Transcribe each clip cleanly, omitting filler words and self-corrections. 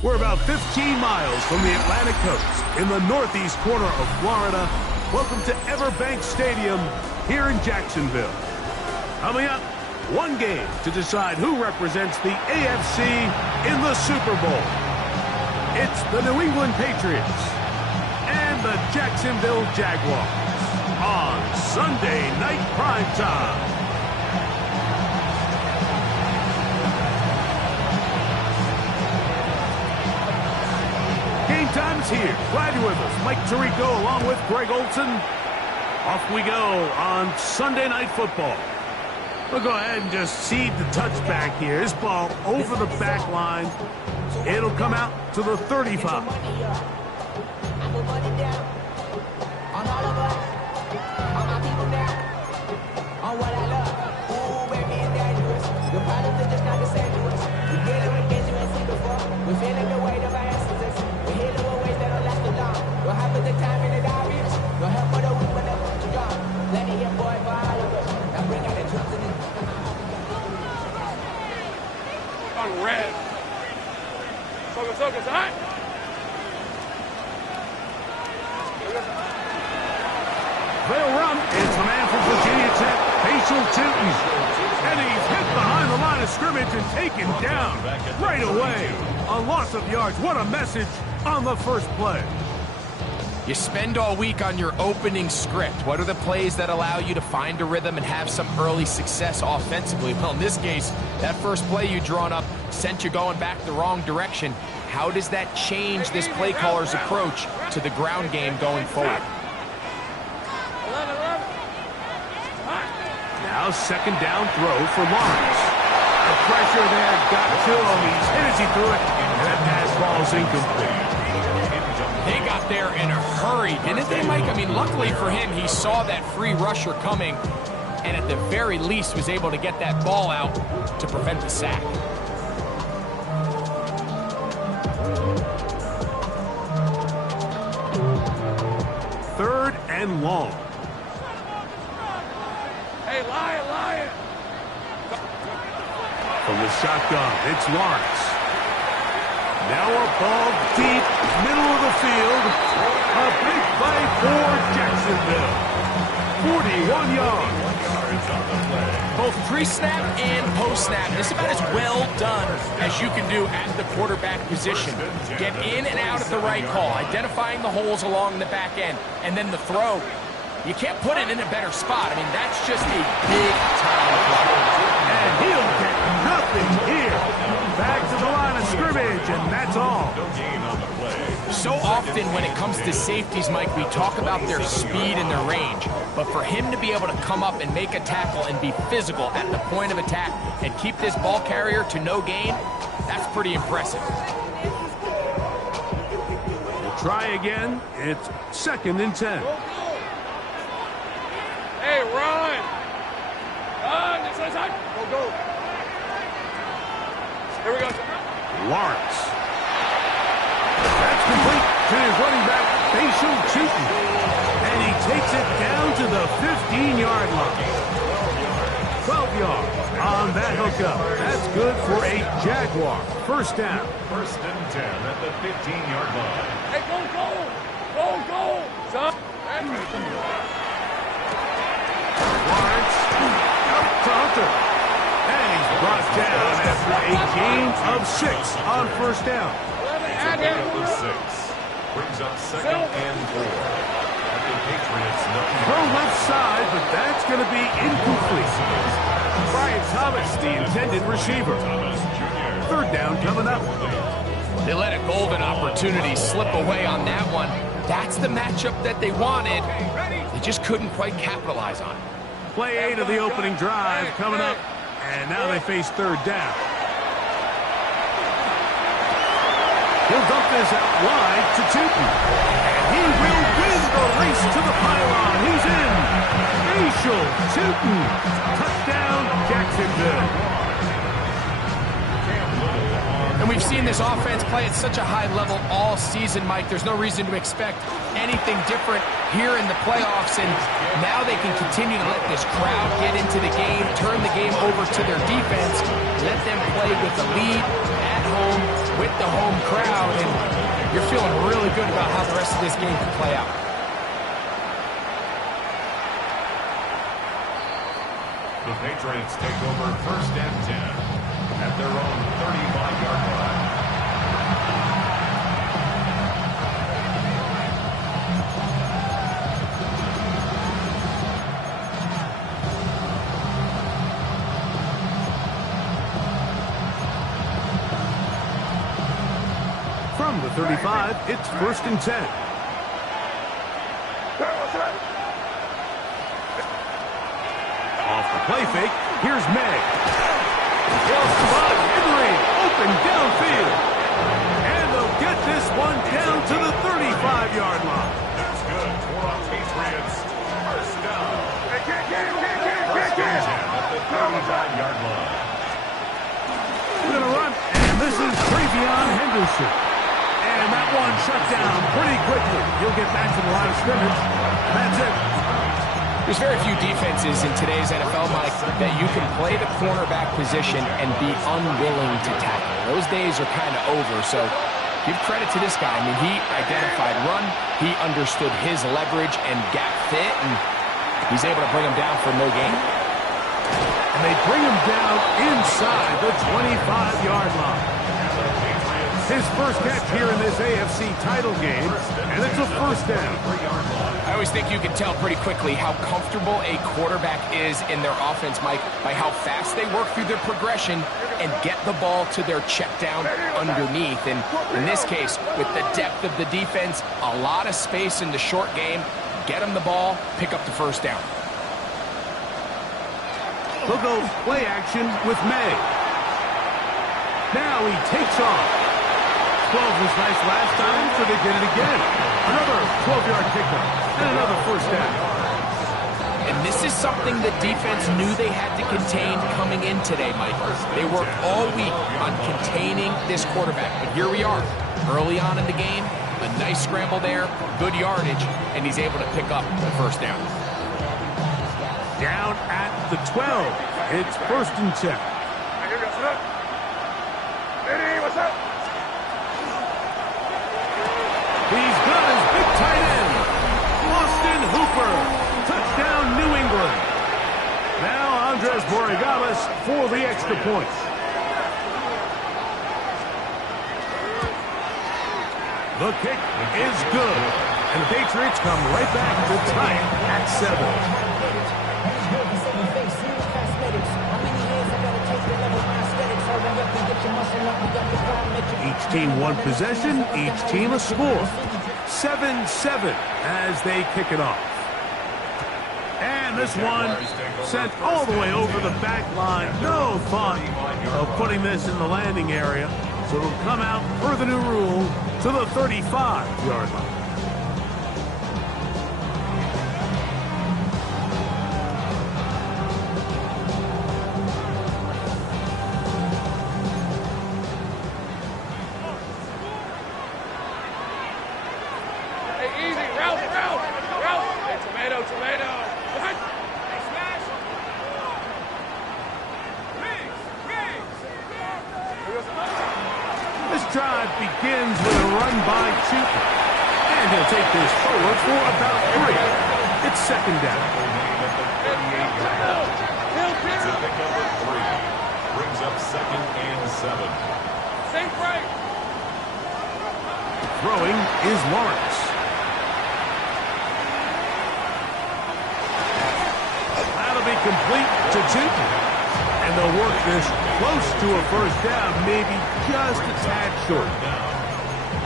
We're about 15 miles from the Atlantic coast in the northeast corner of Florida. Welcome to Everbank Stadium here in Jacksonville. Coming up, one game to decide who represents the AFC in the Super Bowl. It's the New England Patriots and the Jacksonville Jaguars on Sunday Night Primetime. Game time is here. Glad you're with us. Mike Tirico along with Greg Olson. Off we go on Sunday Night Football. We'll go ahead and just seed the touchback here. This ball over the back line. It'll come out to the 35. Red. Focus, hot. They'll run. It's the man from Virginia Tech, Facial Tootin. And he's hit behind the line of scrimmage and taken down right away. A loss of yards. What a message on the first play. You spend all week on your opening script. What are the plays that allow you to find a rhythm and have some early success offensively? Well, in this case, that first play you drawn up sent you going back the wrong direction. How does that change this play caller's approach to the ground game going forward? Now second down throw for Lawrence. The pressure there got to him. He's hit as he threw it. And that pass ball's incomplete. They got there in a hurry, didn't they, Mike? I mean, luckily for him, he saw that free rusher coming and at the very least was able to get that ball out to prevent the sack. Third and long. Hey, Lion. From the shotgun, it's Lawrence. Now a ball deep, middle of the field. A big play for Jacksonville. 41 yards. Both pre-snap and post-snap, this is about as well done as you can do at the quarterback position. Get in and out at the right call, identifying the holes along the back end, and then the throw. You can't put it in a better spot. I mean, that's just a big-time play. And he'll get nothing here. Back to the line of scrimmage, and that's all. So often when it comes to safeties, Mike, we talk about their speed and their range. But for him to be able to come up and make a tackle and be physical at the point of attack and keep this ball carrier to no gain, that's pretty impressive. We'll try again. It's 2nd and 10. Hey, run. Go. Here we go. Lawrence. That's complete to his running back, Facial Tootin. And he takes it down to the 15-yard line. 12 yards on that hookup. That's good for a Jaguar. First down. 1st and 10 at the 15-yard line. Hey, go, son. Lawrence out to Hunter. And he's brought down after a gain of 6 on first down. The 6 brings up 2nd and 4. At the Patriots, Throw left side, but that's going to be incomplete. Brian Thomas, the intended receiver. 3rd down coming up. They let a golden opportunity slip away on that one. That's the matchup that they wanted. They just couldn't quite capitalize on it. Play 8 of the opening drive coming up, and now they face 3rd down. He'll dump this out wide to Tootin. And he will win the race to the pylon. He's in. Facial Tootin. Touchdown, Jacksonville. And we've seen this offense play at such a high level all season, Mike. There's no reason to expect anything different here in the playoffs. And now they can continue to let this crowd get into the game, turn the game over to their defense, let them play with the lead at home, with the home crowd, and you're feeling really good about how the rest of this game can play out. The Patriots take over 1st and 10 at their own 35-yard line. From the 35, it's 1st and 10. Off the play fake, here's May. He'll spot Henry, open downfield. And they'll get this one down to the 35-yard line. That's good for our Patriots. First down. First and 10 at the 35-yard line. We're going to run, and this is Travion Henderson. And that one shut down pretty quickly. He'll get back to the line of scrimmage. That's it. There's very few defenses in today's NFL, Mike, that you can play the cornerback position and be unwilling to tackle. Those days are kind of over, so give credit to this guy. I mean, he identified run, he understood his leverage and gap fit, and he's able to bring him down for no gain. And they bring him down inside the 25-yard line. His first catch here in this AFC title game, and it's a first down. I always think you can tell pretty quickly how comfortable a quarterback is in their offense, Mike, by how fast they work through their progression and get the ball to their check down underneath. And in this case, with the depth of the defense, a lot of space in the short game, get them the ball, pick up the first down. We'll go play action with May. Now he takes off. 12 was nice last time, so they did it again. Another 12-yard pickup and another first down. And this is something the defense knew they had to contain coming in today, Mike. They worked all week on containing this quarterback. But here we are, early on in the game, a nice scramble there, good yardage, and he's able to pick up the first down. Down at the 12. It's 1st and 10. He's got his big tight end, Austin Hooper. Touchdown, New England. Now Andres Borregales for the extra point. The kick is good. And the Patriots come right back to tie it at 7. Each team one possession, each team a score. 7-7 as they kick it off. And this one sent all the way over the back line. No thought of putting this in the landing area. So it'll come out per the new rule to the 35-yard line. Drive begins with a run by Chupa. And he'll take this forward for about 3. It's 2nd down. It's a pick number 3. Brings up 2nd and 7. Safe right. Throwing is Lawrence. That'll be complete to Chupa. And they'll work this close to a first down, maybe just a tad short.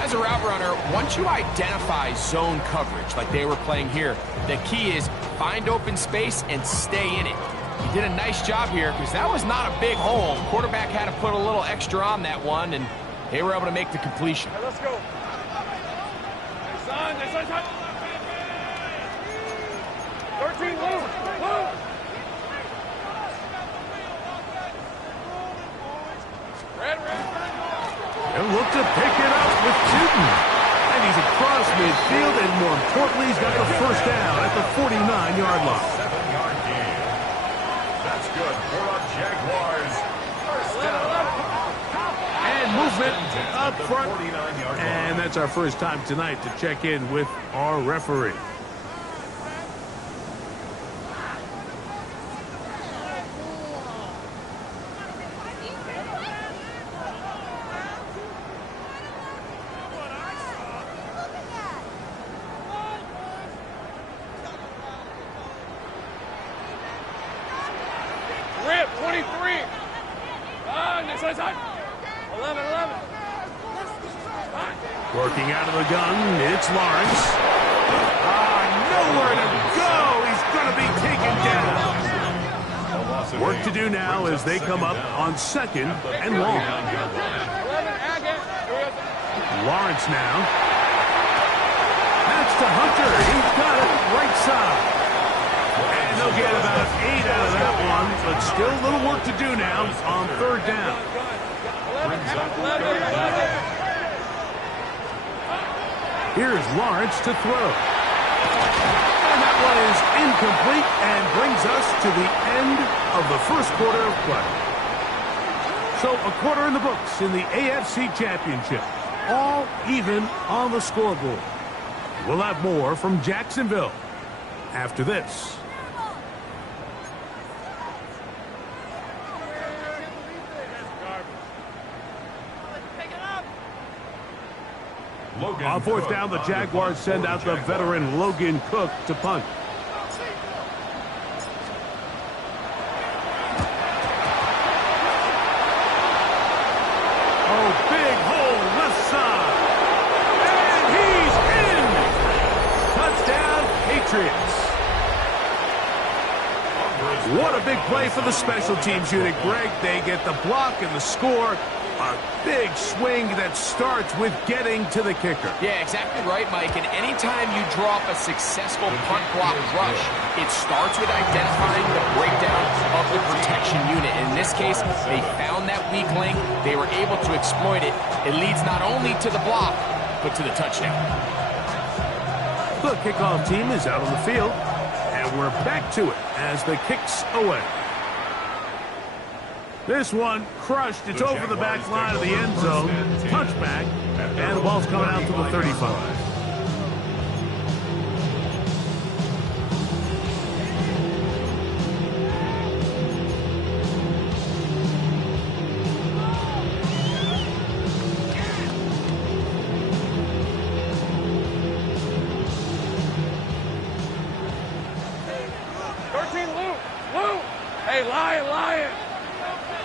As a route runner, once you identify zone coverage like they were playing here, the key is find open space and stay in it. He did a nice job here because that was not a big hole. Quarterback had to put a little extra on that one, and they were able to make the completion. Hey, let's go. Hey, son. 13, move. They'll look to pick it up with Newton. And he's across midfield, and more importantly, he's got the first down at the 49-yard line. 7-yard gain. That's good for our Jaguars. First down. And we'll movement up front. And that's our first time tonight to check in with our referee. Rip, 23. Next side. 11. Working out of the gun, it's Lawrence. Nowhere to go. He's going to be taken down. Work to do now as they come up on 2nd and long. 11, Lawrence now. That's to Hunter. He's got it right side. And they'll get about 8 out of that one, but still a little work to do now on 3rd down. Here's Lawrence to throw. And that one is incomplete and brings us to the end of the first quarter of play. So a quarter in the books in the AFC Championship. All even on the scoreboard. We'll have more from Jacksonville after this. On 4th down, the Jaguars send out the veteran Logan Cook to punt. Oh, big hole left side. And he's in. Touchdown, Patriots. What a big play for the special teams unit, Greg. They get the block and the score. A big swing that starts with getting to the kicker. Yeah, exactly right, Mike. And anytime you draw up a successful punt block rush, it starts with identifying the breakdown of the protection unit. In this case, they found that weak link. They were able to exploit it. It leads not only to the block, but to the touchdown. The kickoff team is out on the field, and we're back to it as the kick's away. This one crushed. It's over the back line of the end zone. Touchback. And the ball's coming out to the 35. Hey, Lion.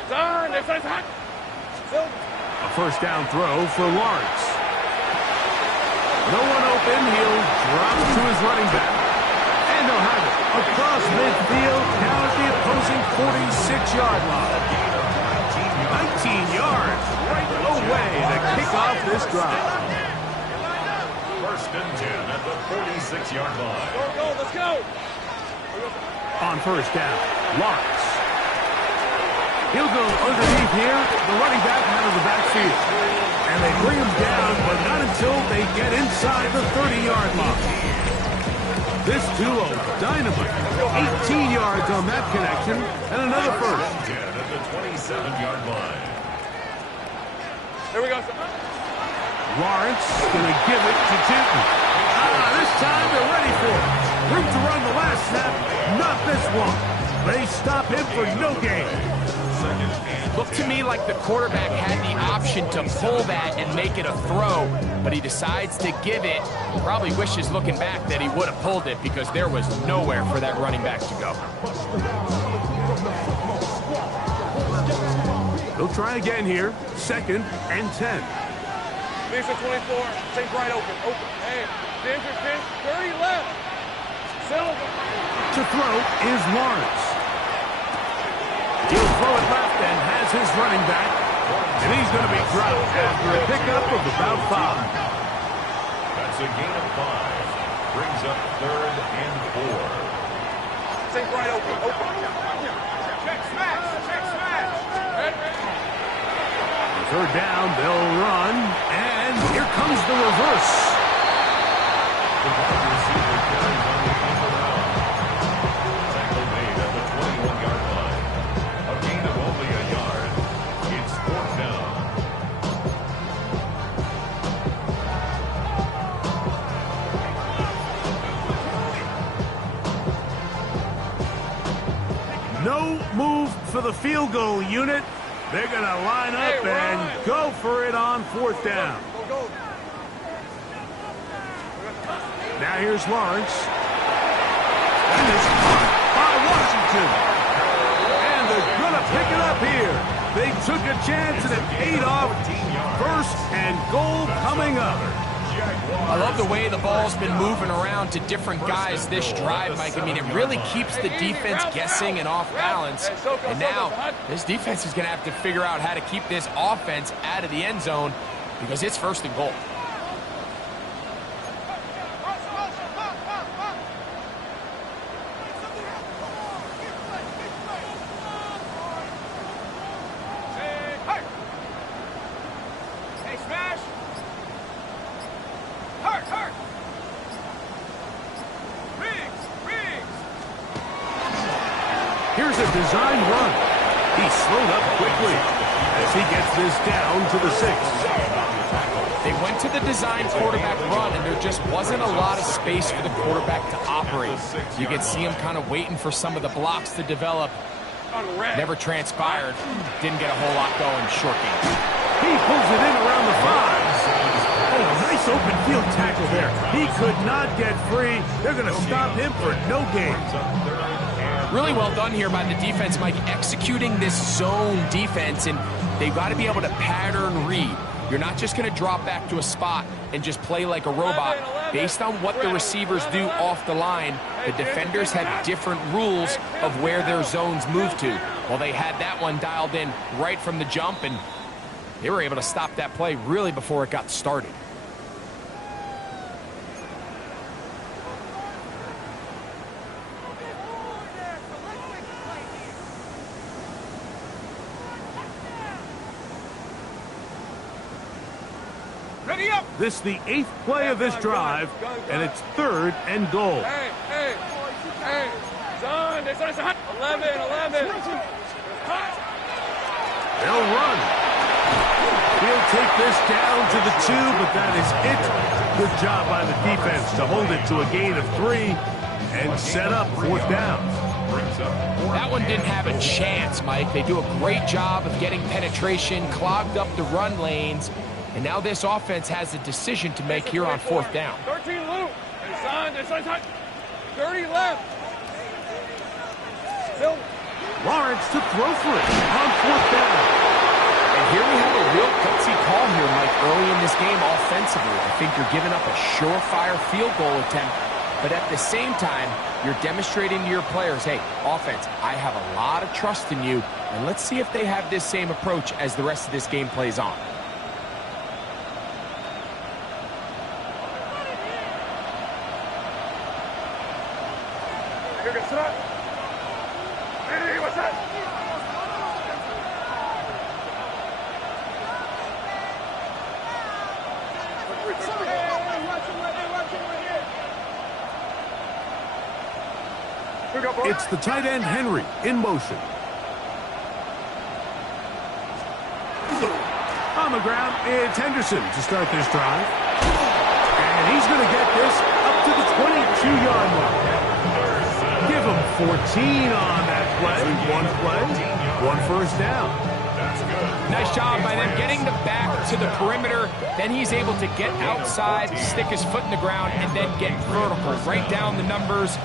Done. Next side's hot. A first down throw for Lawrence. No one open. He'll drop to his running back. And they'll have it across midfield down at the opposing 46-yard line. 19 yards right away to kick off this drive. 1st and 10 at the 46-yard line. Go, let's go. On 1st down, Lawrence. He'll go underneath here, the running back out of the backfield. And they bring him down, but not until they get inside the 30-yard line. This duo, dynamite. 18 yards on that connection, and another first. 10 at the 27-yard line. Here we go. Lawrence going to give it to Tinton. This time they're ready for it. Room to run the last snap, not this one. They stop him for no gain. Looked to me like the quarterback had the option to pull that and make it a throw, but he decides to give it. Probably wishes looking back that he would have pulled it because there was nowhere for that running back to go. They'll try again here. 2nd and 10. Lisa 24. St. Bright open. Hey, Ginger, 30 left. Silver. To throw is Lawrence. He'll throw it left and has his running back. And he's going to be dropped after a pickup of about 5. That's a gain of 5. Brings up 3rd and 4. St. Bright open. Check smash. Third down, they'll run, and here comes the reverse. The wide receiver carries on the end around. Tackle made at the 21-yard line. A gain of only a yard. It's 4th down. the field goal unit. They're going to line up and go for it on 4th down. Go. Now here's Lawrence. And it's caught by Washington. And they're going to pick it up here. They took a chance and it paid off. 1st and goal coming up. I love the way the ball's been moving around to different guys this drive, Mike. I mean, it really keeps the defense guessing and off balance. And now this defense is going to have to figure out how to keep this offense out of the end zone because it's 1st and goal. Here's a design run. He slowed up quickly as he gets this down to the 6. They went to the design quarterback run, and there just wasn't a lot of space for the quarterback to operate. You could see him kind of waiting for some of the blocks to develop. Never transpired. Didn't get a whole lot going. Short game. He pulls it in around the 5. Oh, nice open field tackle there. He could not get free. They're going to stop him for no gain. Really well done here by the defense, Mike, executing this zone defense, and they've got to be able to pattern read. You're not just going to drop back to a spot and just play like a robot. Based on what the receivers do off the line, the defenders have different rules of where their zones move to. Well, they had that one dialed in right from the jump, and they were able to stop that play really before it got started. This is the 8th play of this drive, and it's 3rd and goal. Hey. Son, 11. They'll run. He'll take this down to the 2, but that is it. Good job by the defense to hold it to a gain of 3 and set up 4th down. That one didn't have a chance, Mike. They do a great job of getting penetration, clogged up the run lanes, and now this offense has a decision to make here on 4th down. 13 loop. Son, 30 left. Bill. Lawrence to throw for it on 4th down. And here we have a real gutsy call here, Mike, early in this game offensively. I think you're giving up a surefire field goal attempt, but at the same time, you're demonstrating to your players, hey, offense, I have a lot of trust in you, and let's see if they have this same approach as the rest of this game plays on. Hey, what's that? It's the tight end, Henry, in motion. On the ground, it's Henderson to start this drive. And he's going to get this up to the 22-yard line. Give him 14 on that play. One 1st down. Nice job by them getting the back to the perimeter. Then he's able to get outside, stick his foot in the ground, and then get vertical. Right down the numbers.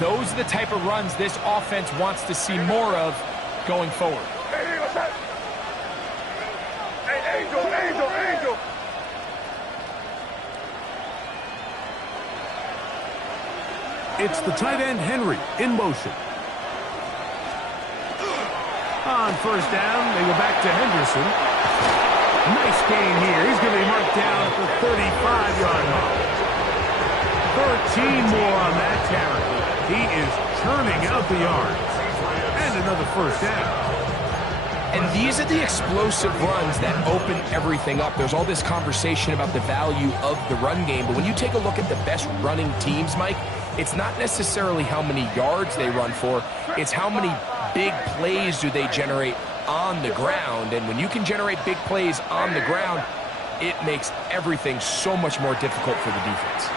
Those are the type of runs this offense wants to see more of going forward. Hey, what's that? Hey, Angel. It's the tight end, Henry, in motion. On 1st down, they go back to Henderson. Nice gain here. He's going to be marked down at the 35-yard line. 13 more on that carry. He is churning out the yards. And another 1st down. And these are the explosive runs that open everything up. There's all this conversation about the value of the run game, but when you take a look at the best running teams, Mike, it's not necessarily how many yards they run for, it's how many big plays do they generate on the ground. And when you can generate big plays on the ground, it makes everything so much more difficult for the defense.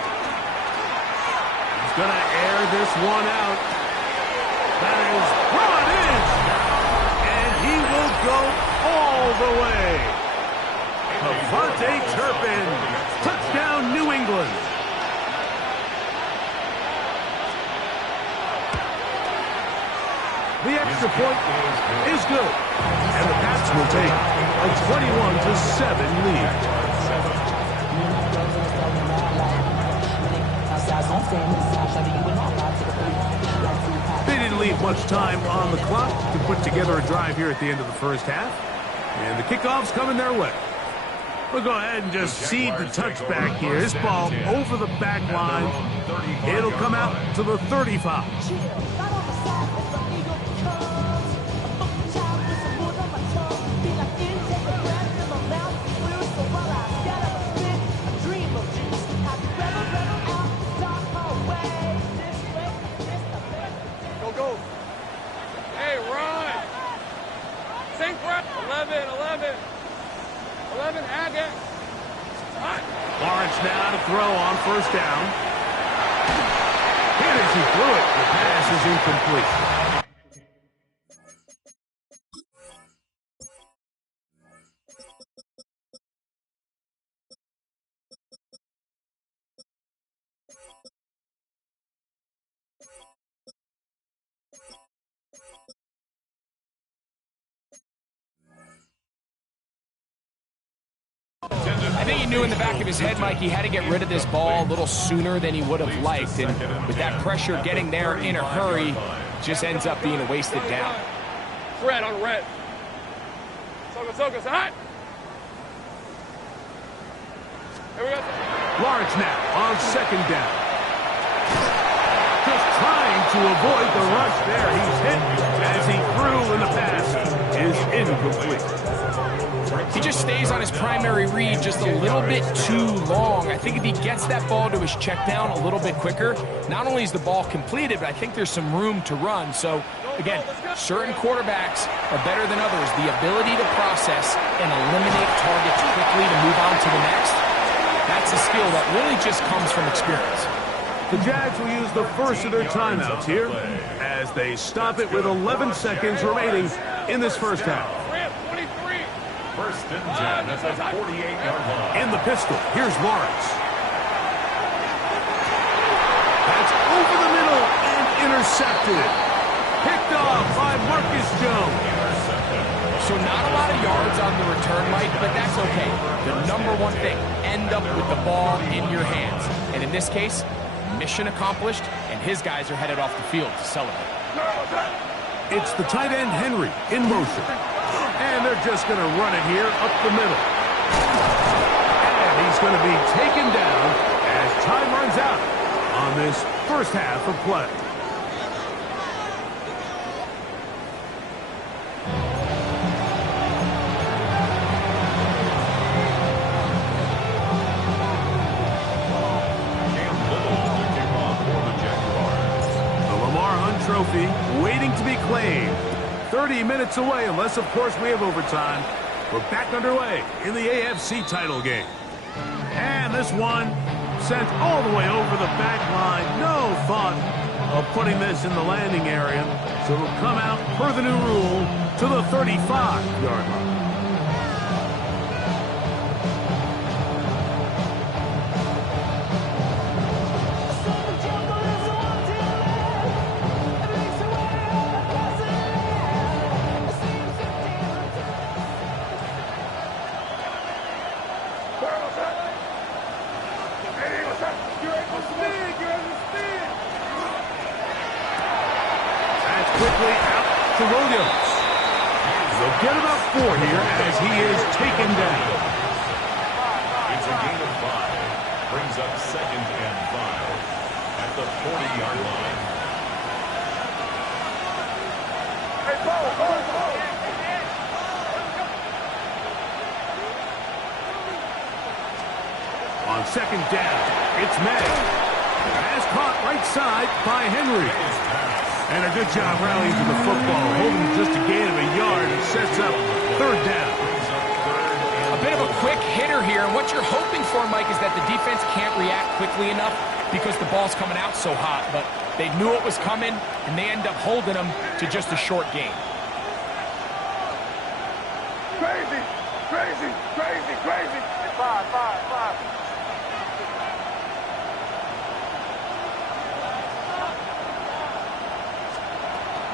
He's going to air this one out. That is brought in. go all the way. Avante Turpin. Touchdown, New England. The extra point is good. And the Pats will take a 21-7 lead. They didn't leave much time on the clock to put together a drive here at the end of the first half. And the kickoff's coming their way. We'll go ahead and just seed the touchback here. This ball over the back line. It'll come out to the 35. Go. Hey, run. Sink breath. 11, Agate. Lawrence now to throw on first down. Hit as he threw it. The pass is incomplete. I think he knew in the back of his head, Mike, he had to get rid of this ball a little sooner than he would have liked. And with that pressure getting there in a hurry, just ends up being a wasted down. Red on red. Soka, hot. Here we go. Lawrence now on second down. Just trying to avoid the rush there. He's hit as he threw, and the pass is incomplete. He just stays on his primary read just a little bit too long. I think if he gets that ball to his check down a little bit quicker, not only is the ball completed, but I think there's some room to run. So, again, certain quarterbacks are better than others. The ability to process and eliminate targets quickly to move on to the next, that's a skill that really just comes from experience. The Jags will use the first of their timeouts here as they stop it with 11 seconds remaining in this first half. First and 10 at the 48-yard line. In the pistol, here's Lawrence. That's over the middle and intercepted. Picked off by Marcus Jones. So not a lot of yards on the return, Mike, but that's okay. The number one thing, end up with the ball in your hands. And in this case, mission accomplished, and his guys are headed off the field to celebrate. It's the tight end Henry in motion. And they're just going to run it here up the middle. And he's going to be taken down as time runs out on this first half of play. The Lamar Hunt Trophy waiting to be claimed. 30 minutes away, unless, of course, we have overtime. We're back underway in the AFC title game. And this one sent all the way over the back line. No thought of putting this in the landing area. So it'll come out, per the new rule, to the 35-yard line. Quickly out to Williams. They'll get about 4 here as he is taken down. It's a gain of 5. Brings up 2nd and 5 at the 40-yard line. Hey, ball. On second down, it's May. Pass caught right side by Henry. And a good job rallying to the football, holding just a gain of a yard and sets up third down. A bit of a quick hitter here, and what you're hoping for, Mike, is that the defense can't react quickly enough because the ball's coming out so hot. But they knew it was coming, and they end up holding them to just a short gain. crazy, crazy, crazy. Five.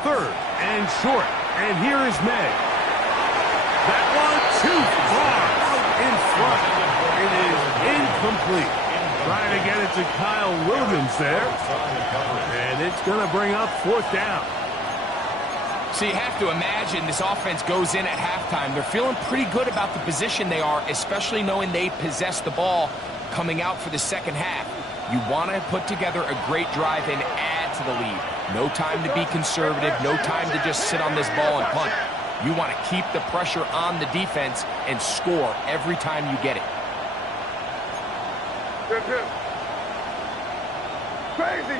Third and short. And here is May. That one too far out in front. It is incomplete. Trying to get it to Kyle Williams there. And it's going to bring up fourth down. So you have to imagine this offense goes in at halftime. They're feeling pretty good about the position they are, especially knowing they possess the ball coming out for the second half. You want to put together a great drive and add to the lead. No time to be conservative. No time to just sit on this ball and punt. You want to keep the pressure on the defense and score every time you get it. Good. Crazy.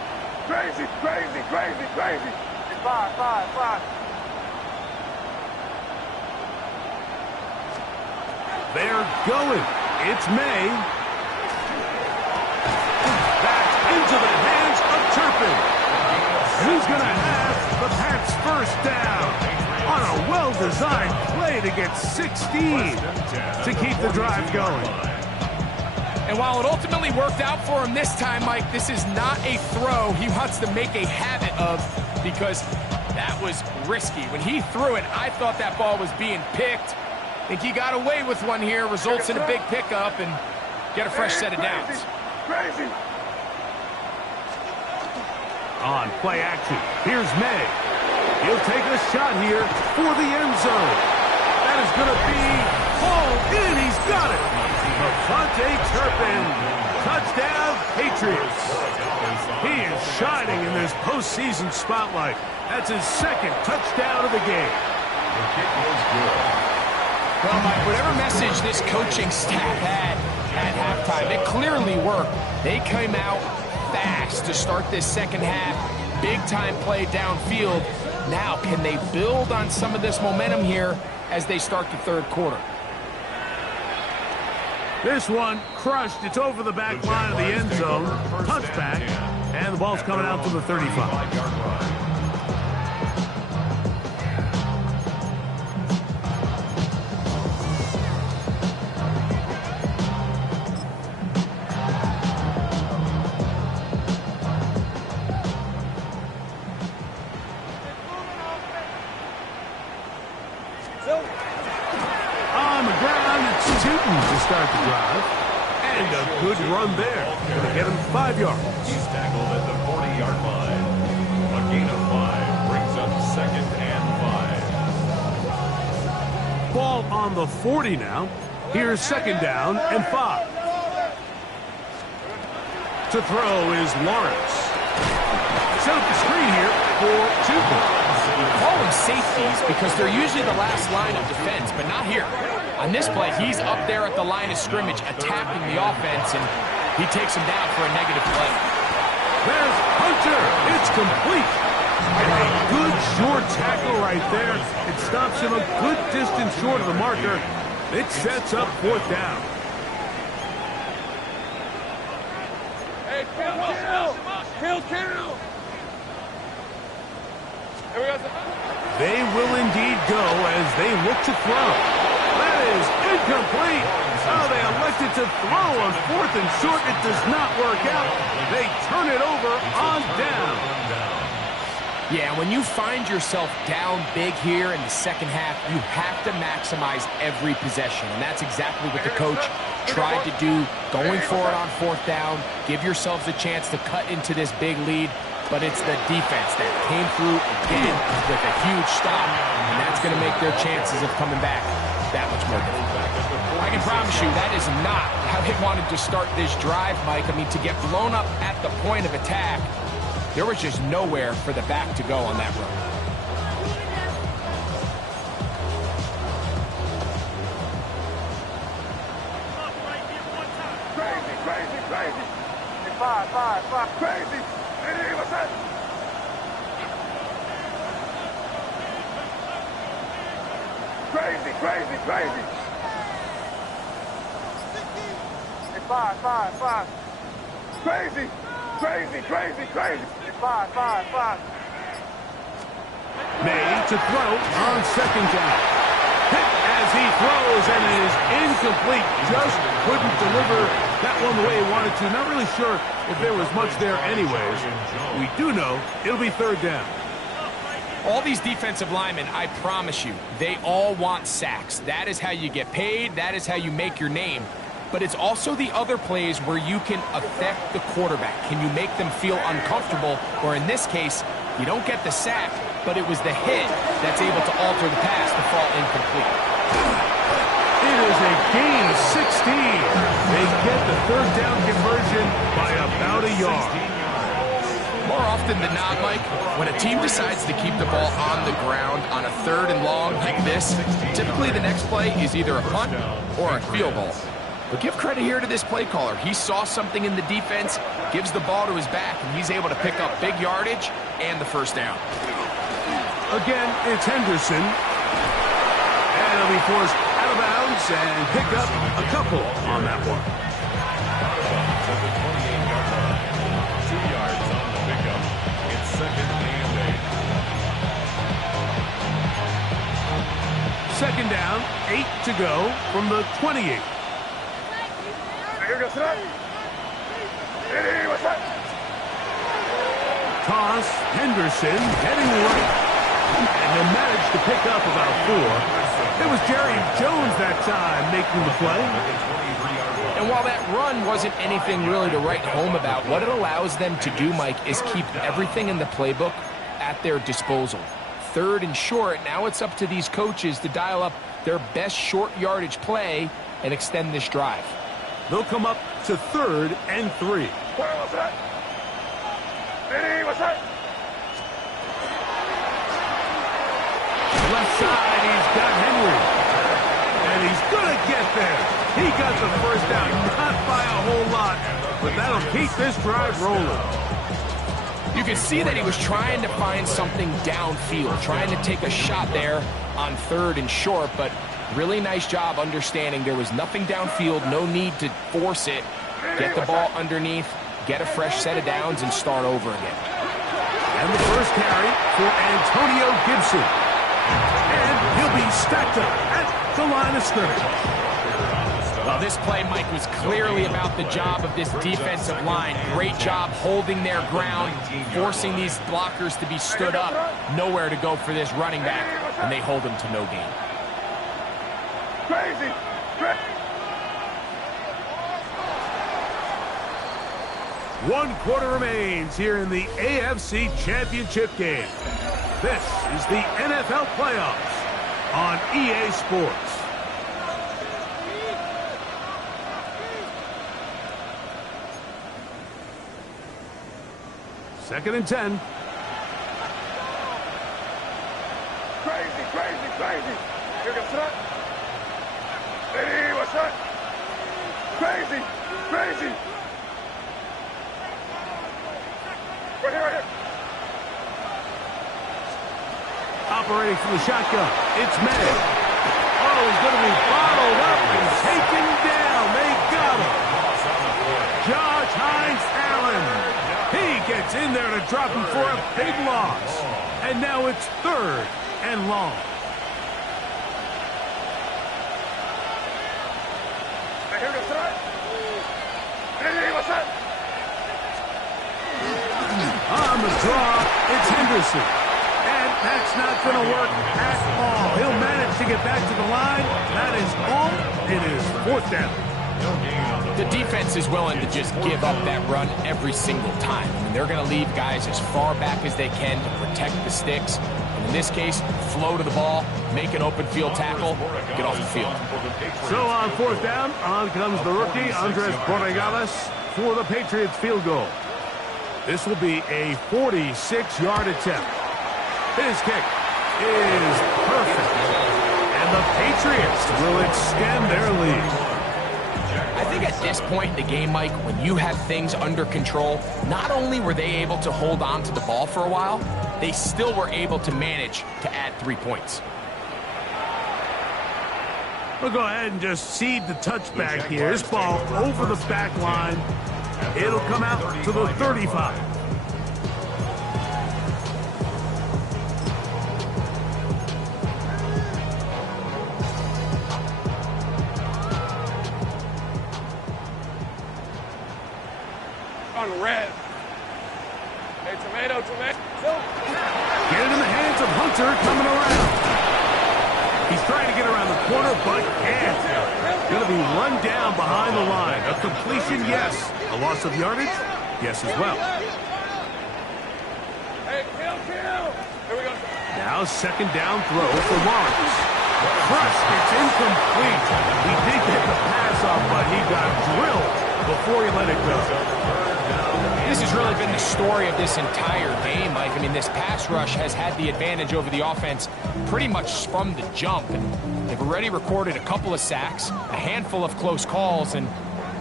Five. They're going. It's May. Back into the hands of Turpin. Who's going to have the Pats first down on a well-designed play to get 16 to keep the drive going. And while it ultimately worked out for him this time, Mike, this is not a throw he wants to make a habit of, because that was risky. When he threw it, I thought that ball was being picked. I think he got away with one here, results in a big pickup and get a fresh set of downs. Crazy. On play action, here's May. He'll take a shot here for the end zone. That is going to be hauled in. He's got it. Devontae Turpin, touchdown Patriots. He is shining in this postseason spotlight. That's his second touchdown of the game. The kick was good. Well, Mike, whatever message this coaching staff had at halftime, it clearly worked. They came out fast to start this second half. Big-time play downfield. Now, can they build on some of this momentum here as they start the third quarter? This one crushed. It's over the back line of the end zone. Touchback. And the ball's coming out to the 35. On the ground, it's Tootin to start the drive. And a good run there. Going to get him 5 yards. He's tackled at the 40-yard line. A gain of 5 brings up second and 5. Ball on the 40 now. Here's second down and 5. To throw is Lawrence. Set up the screen here for Tootin. Call them safeties because they're usually the last line of defense, but not here. On this play, he's up there at the line of scrimmage attacking the offense, and he takes him down for a negative play. There's Hunter. It's complete. And a good short tackle right there. It stops him a good distance short of the marker. It sets up fourth down. Hey, kill. They will indeed go as they look to throw. That is incomplete. Oh, they elected to throw on fourth and short. It does not work out. They turn it over on down. Yeah, when you find yourself down big here in the second half, you have to maximize every possession. And that's exactly what the coach tried to do, going for it on fourth down. Give yourselves a chance to cut into this big lead. But it's the defense that came through again with a huge stop. And that's going to make their chances of coming back that much more difficult. I can promise you that is not how they wanted to start this drive, Mike. I mean, to get blown up at the point of attack, there was just nowhere for the back to go on that run. Crazy. Five. Crazy. What's that? Crazy. Hey, five. Crazy. Five. May to throw on second down. Hit as as he throws, and it is incomplete. Just couldn't deliver that one the way he wanted to. Not really sure if there was much there anyways. We do know it'll be third down. All these defensive linemen, I promise you, they all want sacks. That is how you get paid. That is how you make your name. But it's also the other plays where you can affect the quarterback. Can you make them feel uncomfortable? Or in this case, you don't get the sack, but it was the hit that's able to alter the pass to fall incomplete. It is a gain of 16. They get the third down conversion by about a yard. More often than not, Mike, when a team decides to keep the ball on the ground on a third and long like this, typically the next play is either a punt or a field goal. But give credit here to this play caller. He saw something in the defense, gives the ball to his back, and he's able to pick up big yardage and the first down. Again, it's Henderson. And he'll be forced out of bounds and pick up a couple on that one. Second down, 8 to go from the 28. Toss, Henderson heading right, and he'll manage to pick up about 4. It was Jerry Jones that time making the play. And while that run wasn't anything really to write home about, what it allows them to do, Mike, is keep everything in the playbook at their disposal. Third and short, now it's up to these coaches to dial up their best short yardage play and extend this drive. They'll come up to third and 3. Left side, he's got Henry. And he's going to get there. He got the first down, not by a whole lot, but that'll keep this drive rolling. You can see that he was trying to find something downfield, trying to take a shot there on third and short, but really nice job understanding there was nothing downfield, no need to force it. Get the ball underneath, get a fresh set of downs, and start over again. And the first carry for Antonio Gibson. And he'll be stacked up at the line of scrimmage. Well, this play, Mike, was clearly about the job of this defensive line. Great job holding their ground, forcing these blockers to be stood up. Nowhere to go for this running back, and they hold him to no gain. Crazy! 1 quarter remains here in the AFC Championship game. This is the NFL playoffs on EA Sports. Second and 10. Crazy! Here goes that. Hey, what's that? Crazy! Right here. Operating from the shotgun, it's May. Oh, he's going to be bottled up and taken down. They got him. Josh Hines-Allen. He gets in there to drop him for a big loss. And now it's third and long. Here goes that. Hey, what's that? On the draw, it's Henderson. And that's not going to work at all. He'll manage to get back to the line. That is all. It is fourth down. The defense is willing to just give up that run every single time. I mean, they're going to leave guys as far back as they can to protect the sticks. And in this case, flow to the ball, make an open field tackle, get off the field. So on fourth down, on comes the rookie, Andres Borregales, for the Patriots field goal. This will be a 46-yard attempt. His kick is perfect. And the Patriots will extend their lead. I think at this point in the game, Mike, when you have things under control, not only were they able to hold on to the ball for a while, they still were able to manage to add 3 points. We'll go ahead and just cede the touchback here. This ball over the back line. It'll come out to the 35. on red. Hey, tomato. Get it in the hands of Hunter coming around. He's trying to get around the corner, but can't. Going to be run down behind the line. A completion, yes. A loss of yardage, yes as well. Hey, kill. Here we go. Now second down throw for Lawrence. Crushed, it's incomplete. He did get the pass off, but he got drilled before he let it go. This has really been the story of this entire game, Mike. I mean, this pass rush has had the advantage over the offense pretty much from the jump. And they've already recorded a couple of sacks, a handful of close calls, and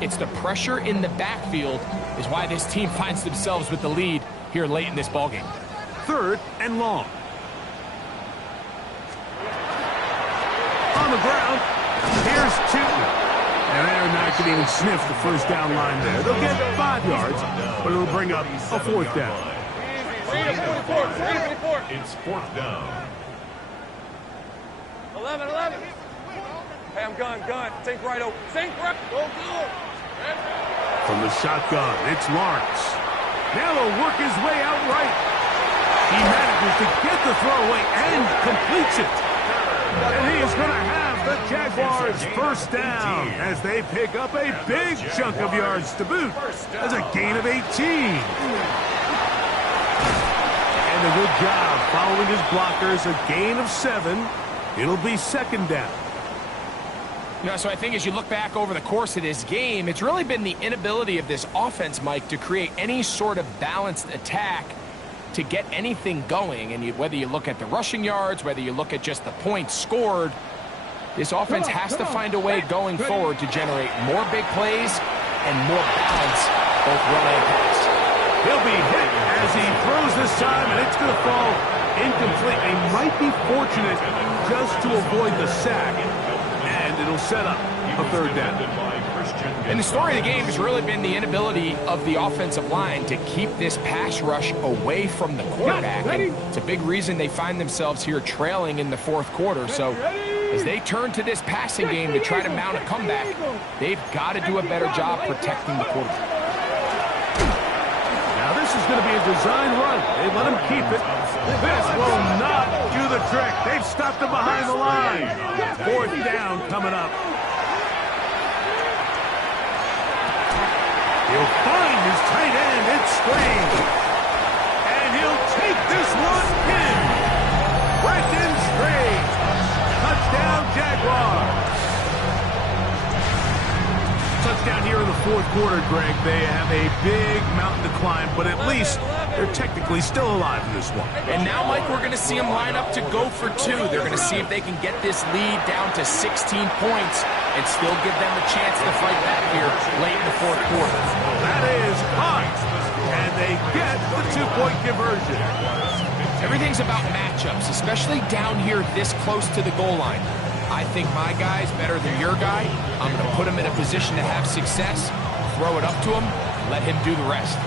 it's the pressure in the backfield is why this team finds themselves with the lead here late in this ballgame. Third and long. On the ground, here's two. And they're not going to even sniff the first down line there. They'll get 5 yards, but it'll bring up a fourth down. It's fourth down. 11. Hey, I'm gun. Sink right open. Go. From the shotgun, it's Lawrence. Now he'll work his way out right. He manages to get the throw away and completes it. And he is going to have the Jaguars first down as they pick up a big chunk of yards to boot. That's a gain of 18. And a good job following his blockers, a gain of 7. It'll be second down. You know, so I think as you look back over the course of this game, it's really been the inability of this offense, Mike, to create any sort of balanced attack to get anything going. And whether you look at the rushing yards, whether you look at just the points scored, this offense has to find a way going forward to generate more big plays and more balance, both run and pass. He'll be hit as he throws this time, and it's going to fall incomplete. They might be fortunate just to avoid the sack, and it'll set up a third down. And the story of the game has really been the inability of the offensive line to keep this pass rush away from the quarterback. And it's a big reason they find themselves here trailing in the fourth quarter. So as they turn to this passing game to try to mount a comeback, they've got to do a better job protecting the quarterback. Now this is going to be a design run. They let him keep it. This will not do the trick. They've stopped him behind the line. Fourth down coming up. He'll find his tight end. It's Strange. And he'll take this one in. Brenton Strange. Touchdown, Jaguars. Touchdown here in the fourth quarter, Greg. They have a big mountain to climb, but at least they're technically still alive in this one. And now, Mike, we're going to see them line up to go for 2. They're going to see if they can get this lead down to 16 points and still give them a chance to fight back here late in the fourth quarter. That is hot, and they get the 2-point conversion. Everything's about matchups, especially down here this close to the goal line. I think my guy's better than your guy. I'm going to put him in a position to have success, throw it up to him, let him do the rest.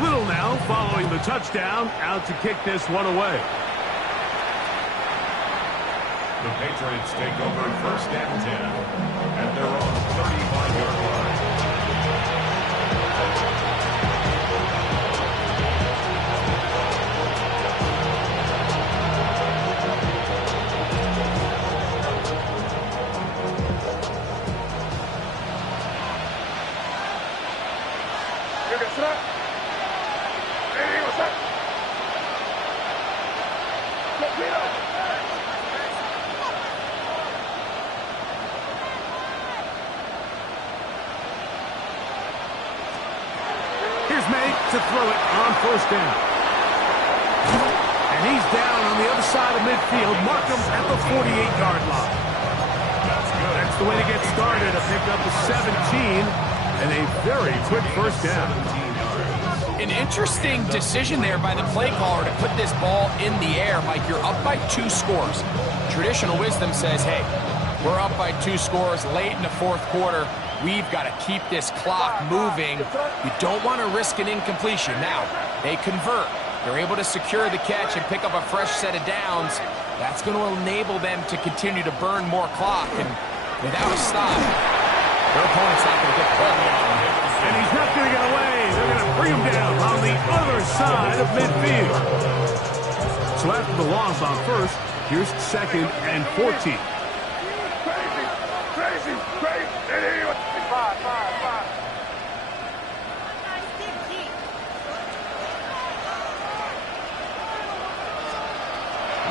Little now following the touchdown, out to kick this one away. The Patriots take over first and 10 at their own 35-yard line. Here's May to throw it on first down. And he's down on the other side of midfield. Mark him at the 48-yard line. That's the way to get started. A pick up to 17 and a very quick first down. An interesting decision there by the play caller to put this ball in the air. Mike, you're up by 2 scores. Traditional wisdom says, hey, we're up by 2 scores late in the fourth quarter. We've got to keep this clock moving. You don't want to risk an incompletion. Now, they convert. They're able to secure the catch and pick up a fresh set of downs. That's going to enable them to continue to burn more clock. And without a stop, their opponent's not going to get the ball. And he's not going to get away. They're going to bring him down on the other side of midfield. So after the loss on first, here's 2nd and 14.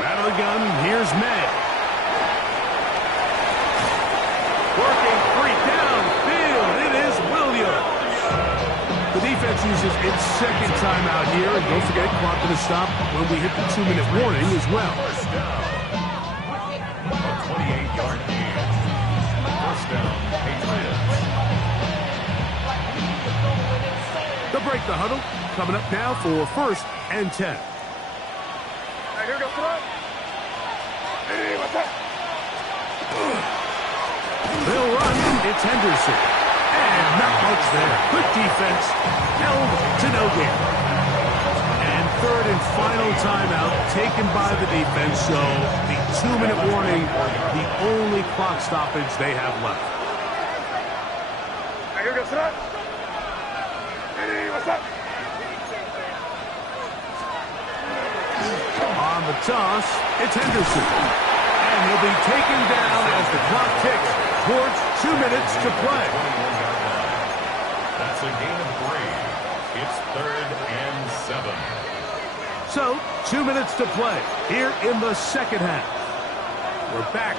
Out of the gun, here's May. Working free downfield, it is Williams. The defense uses its 2nd timeout here, and don't forget, clock going to stop when we hit the 2-minute warning as well. First down. A 28-yard gain. First down, Patriots. They'll break the huddle. Coming up now for 1st and 10. Here we go, front. Hey, what's up? They'll run. It's Henderson. And not much there. Good defense. Held to no gain. And 3rd and final timeout taken by the defense. So the 2-minute warning, the only clock stoppage they have left. Here we go, front. Hey, what's up? On the toss, it's Henderson. And he'll be taken down as the clock ticks towards 2 minutes to play. That's a gain of 3. It's 3rd and 7. So, 2 minutes to play here in the 2nd half. We're back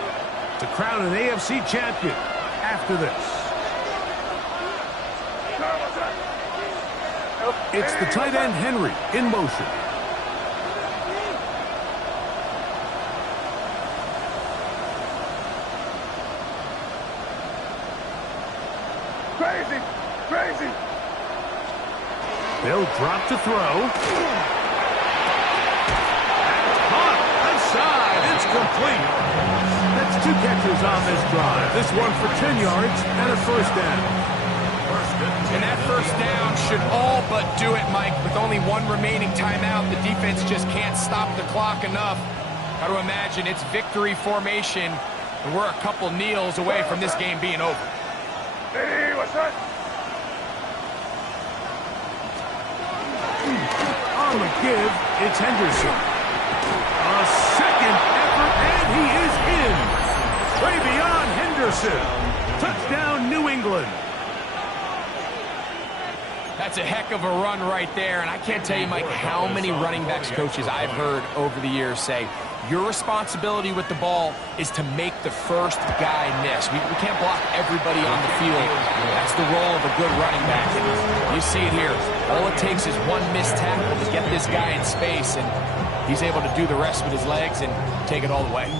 to crown an AFC champion after this. It's the tight end Henry in motion. Crazy. They'll drop to throw. Caught outside. It's complete. That's 2 catches on this drive. This one for 10 yards and a 1st down. And that 1st down should all but do it, Mike. With only 1 remaining timeout, the defense just can't stop the clock enough. Got to imagine it's victory formation, and we're a couple kneels away from this game being over. Hey, what's up? On the give, it's Henderson. A 2nd effort, and he is in. Way beyond Henderson. Touchdown, New England. That's a heck of a run right there, and I can't tell you, Mike, how many running backs coaches I've heard over the years say, your responsibility with the ball is to make the first guy miss. We can't block everybody on the field. That's the role of a good running back. And you see it here. All it takes is 1 missed tackle to get this guy in space, and he's able to do the rest with his legs and take it all the way.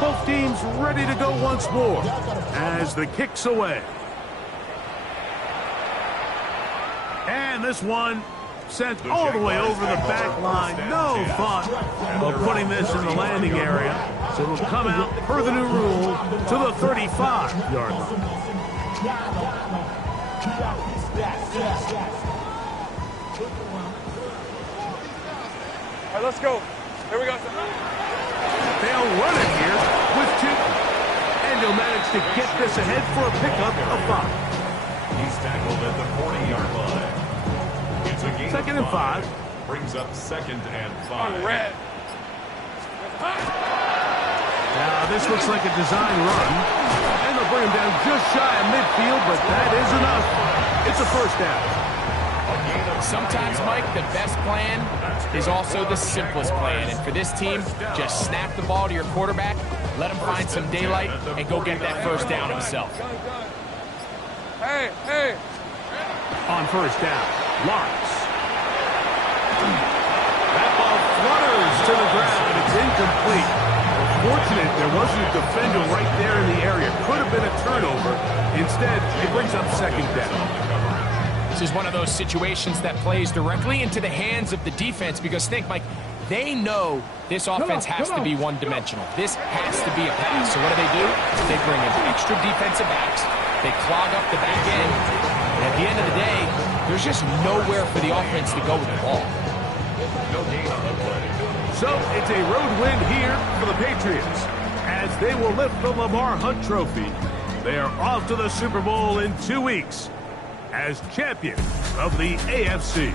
Both teams ready to go once more as the kick's away. And this one sent all the way over the back line. No thought of putting this in the landing area. So it'll come out per the new rule to the 35-yard line. All right, let's go. Here we go. They'll run it here with 2. And he'll manage to get this ahead for a pickup of 5. He's tackled at the 40-yard line. It's a gain 2nd and 5. Brings up 2nd and 5. On red. Now this looks like a design run. And they'll bring him down just shy of midfield, but that is enough. It's a 1st down. Sometimes, Mike, the best plan is also the simplest plan. And for this team, just snap the ball to your quarterback, let him find some daylight, and go get that 1st down himself. Hey. On 1st down, Lawrence. That ball flutters to the ground. It's incomplete. Fortunate there wasn't a defender right there in the area. Could have been a turnover. Instead, it brings up 2nd down. This is one of those situations that plays directly into the hands of the defense because think, Mike, they know this offense has to be one-dimensional. This has to be a pass. So what do? They bring in extra defensive backs. They clog up the back end. And at the end of the day, there's just nowhere for the offense to go with the ball. So it's a road win here for the Patriots as as they will lift the Lamar Hunt Trophy. They are off to the Super Bowl in 2 weeks as champions of the AFC.